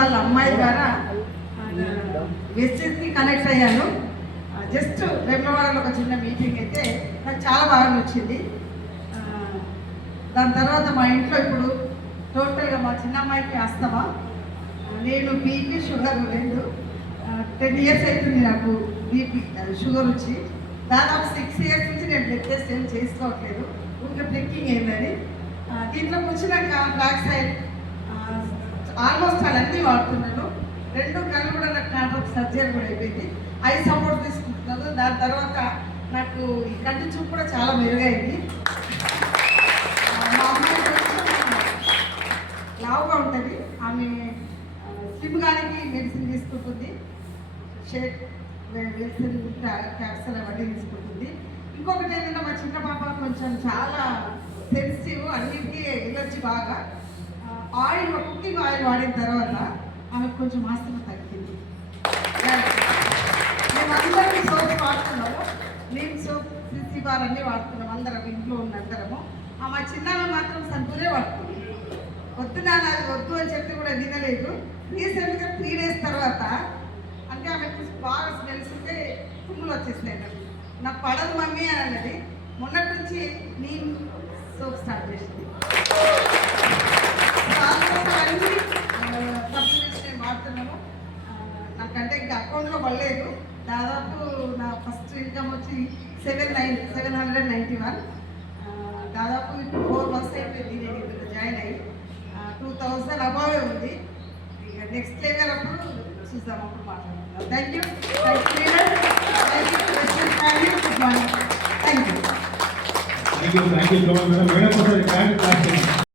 వాళ్ళ అమ్మాయి ద్వారా వెస్టర్న్కి కనెక్ట్ అయ్యాను. జస్ట్ వేములవాడలో ఒక చిన్న మీటింగ్ అయితే నాకు చాలా బాగా నచ్చింది. దాని తర్వాత మా ఇంట్లో ఇప్పుడు టోటల్గా మా చిన్న అమ్మాయికి ఆస్తమా, నేను బీపీ షుగర్ లేదు. 10 years అవుతుంది నాకు బీపీ షుగర్ వచ్చి. దాదాపు 6 years నుంచి నేను బ్లడ్ టెస్ట్ ఏం చేసుకోవట్లేదు, ఇంకా ప్లెక్కింగ్ ఏందని. దీంట్లోకి వచ్చినాక బ్లాక్ సైడ్ ఆల్మోస్ట్ అన్నీ వాడుతున్నాను. 2 కళ్ళు కూడా నాకు కాంట్రాక్ట్ సర్జరీ కూడా అయిపోయింది. ఐ సపోర్ట్ తీసుకుంటున్నాను. దాని తర్వాత నాకు ఈ కంటి చూపు కూడా చాలా మెరుగైంది. మా అమ్మాయి లావుగా ఉంటుంది, ఆమె స్లిమ్ గానికి మెడిసిన్ తీసుకుంటుంది, షేక్ మెడిసిన్ క్యాప్సల్ అవన్నీ తీసుకుంటుంది. ఇంకొకటి ఏంటంటే మా చిన్న పాప కొంచెం చాలా సెన్సిటివ్, అన్నిటికీ ఎలర్జీ బాగా. ఆయిల్ కుకింగ్ ఆయిల్ వాడిన తర్వాత ఆమెకు కొంచెం ఆస్తమా తగ్గింది. మేము అందరం సోప్ వాడుతున్నాము, నీమ్ సోప్, సిసి బార్ అన్నీ వాడుతున్నాము అందరం, ఇంట్లో ఉన్న అందరము. మా చిన్నాన్న మాత్రం సంతూరే వాడుతుంది. వద్దు నాన్న అది వద్దు అని చెప్పి కూడా వినలేదు. రీసెంట్గా 3 days తర్వాత అంటే ఆమెకు బాగా స్మెల్స్ ఉంటే తుమ్ములు వచ్చేస్తాయి. నాకు పడదు మమ్మీ అని అన్నది. మొన్నటి నుంచి నీమ్ సోప్ స్టార్ట్ చేసింది. అన్ని సప్లిమెంట్స్ నేను వాడుతున్నాను. నాకంటే ఇంకా అకౌంట్లో పడలేదు. దాదాపు నా ఫస్ట్ ఇన్కమ్ వచ్చి 791. దాదాపు ఇప్పుడు 4 months అయిపోయింది నేను ఇందులో జాయిన్ అయ్యి. 2000 అబౌవే ఉంది. ఇక నెక్స్ట్ లెవెల్ అప్పుడు చూద్దాం, అప్పుడు మాట్లాడుతున్నాం. Thank you. Thank you so much, madam.